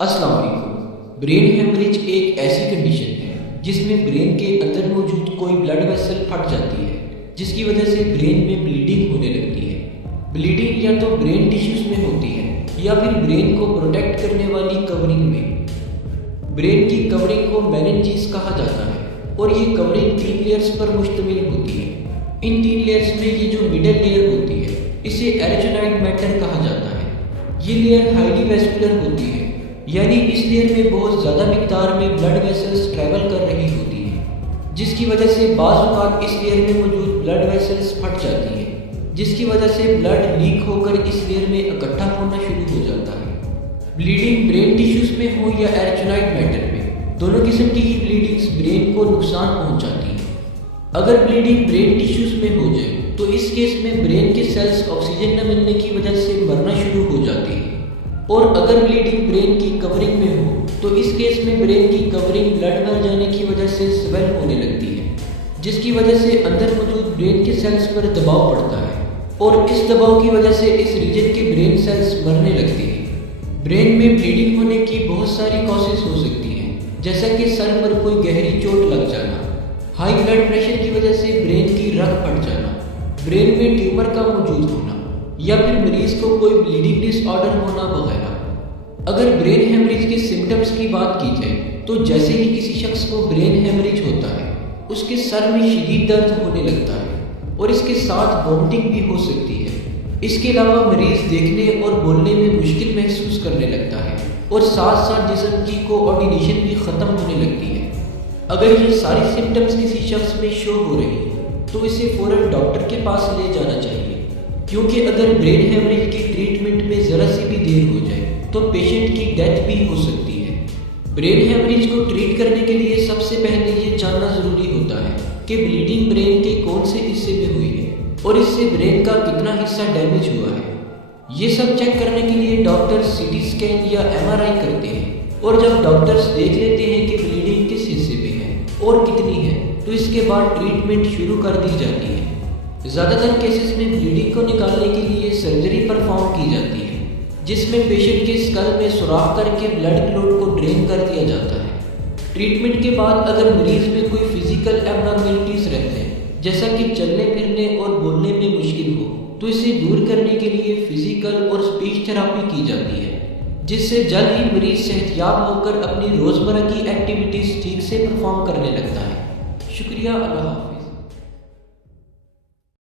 السلام علیکم۔ Brain haemorrhage ایک ایسی کنڈیشن ہے جس میں برین کے اندر موجود کوئی بلڈ ویسل پھٹ جاتی ہے، جس کی وجہ سے برین میں بلیڈنگ ہونے لگتی ہے۔ بلیڈنگ یا تو برین ٹیشوز میں ہوتی ہے یا پھر برین کو پروٹیکٹ کرنے والی کورنگ میں۔ برین کی کورنگ کو میننجیز کہا جاتا ہے اور یہ کورنگ 3 لیئرز پر مشتمل ہوتی ہے۔ ان 3 لیئرز میں یہ جو مڈل لیئر ہوتی ہے اسے ایرچنائڈ میٹر کہا جاتا ہے۔ یہ لیئر ہائیلی ویسکولر ہوتی ہے، یعنی اس لیئر میں بہت زیادہ مقدار میں بلڈ ویسلز ٹریول کر رہی ہوتی ہیں، جس کی وجہ سے بعض اوقات اس لیئر میں موجود بلڈ ویسلز پھٹ جاتی ہیں، جس کی وجہ سے بلڈ لیک ہو کر اس لیئر میں اکٹھا ہونا شروع ہو جاتا ہے۔ بلیڈنگ برین ٹیشوز میں ہو یا ایرچنائڈ میٹر میں، دونوں قسم کی ہی بلیڈنگز برین کو نقصان پہنچاتی ہیں۔ اگر بلیڈنگ برین ٹیشوز میں ہو جائے تو اس کیس میں برین کے سیلز آکسیجن نہ ملنے کی وجہ سے مرنا شروع ہو جاتے ہیں، اور اگر بلیڈنگ برین کی کورنگ میں ہو تو اس کیس میں برین کی کورنگ بلڈ بھر جانے کی وجہ سے سویل ہونے لگتی ہے، جس کی وجہ سے اندر موجود برین کے سیلز پر دباؤ پڑتا ہے، اور اس دباؤ کی وجہ سے اس ریجن کے برین سیلز مرنے لگتے ہیں۔ برین میں بلیڈنگ ہونے کی بہت ساری کازز ہو سکتی ہیں، جیسا کہ سر پر کوئی گہری چوٹ لگ جانا، ہائی بلڈ پریشر کی وجہ سے برین کی رگ پھٹ جانا، برین میں ٹیومر کا موجود ہونا، یا پھر مریض کو کوئی بلیڈنگ ڈس آرڈر ہونا وغیرہ۔ اگر برین ہیمریج کے سمٹمز کی بات کی جائے تو جیسے ہی کسی شخص کو برین ہیمریج ہوتا ہے اس کے سر میں شدید درد ہونے لگتا ہے اور اس کے ساتھ وومٹنگ بھی ہو سکتی ہے۔ اس کے علاوہ مریض دیکھنے اور بولنے میں مشکل محسوس کرنے لگتا ہے اور ساتھ ساتھ جسم کی کوآرڈینیشن بھی ختم ہونے لگتی ہے۔ اگر یہ ساری سمٹمز کسی شخص میں شو ہو رہی ہیں تو اسے فوراً ڈاکٹر کے پاس لے جانا چاہیے، کیونکہ اگر برین ہیمریج کی ٹریٹمنٹ میں ذرا سی بھی دیر ہو جائے تو پیشنٹ کی ڈیتھ بھی ہو سکتی ہے۔ برین ہیمریج کو ٹریٹ کرنے کے لیے سب سے پہلے یہ جاننا ضروری ہوتا ہے کہ بلیڈنگ برین کے کون سے حصے میں ہوئی ہے اور اس سے برین کا کتنا حصہ ڈیمیج ہوا ہے۔ یہ سب چیک کرنے کے لیے ڈاکٹر سی ٹی اسکین یا MRI کرتے ہیں، اور جب ڈاکٹرز دیکھ لیتے ہیں کہ بلیڈنگ کس حصے میں ہے اور کتنی ہے تو اس کے بعد ٹریٹمنٹ شروع کر دی جاتی ہے۔ زیادہ تر کیسز میں بلیڈنگ کو نکالنے کے لیے سرجری پرفارم کی جاتی ہے، جس میں پیشنٹ کے اسکل میں سوراخ کر کے بلڈ کلوٹ کو ڈرین کر دیا جاتا ہے۔ ٹریٹمنٹ کے بعد اگر مریض میں کوئی فزیکل ایبنارمیلٹیز رہتے ہیں، جیسا کہ چلنے پھرنے اور بولنے میں مشکل ہو، تو اسے دور کرنے کے لیے فزیکل اور اسپیچ تھراپی کی جاتی ہے، جس سے جلد ہی مریض صحتیاب ہو کر اپنی روزمرہ کی ایکٹیویٹیز ٹھیک سے پرفارم کرنے لگتا ہے۔ شکریہ، اللہ حافظ۔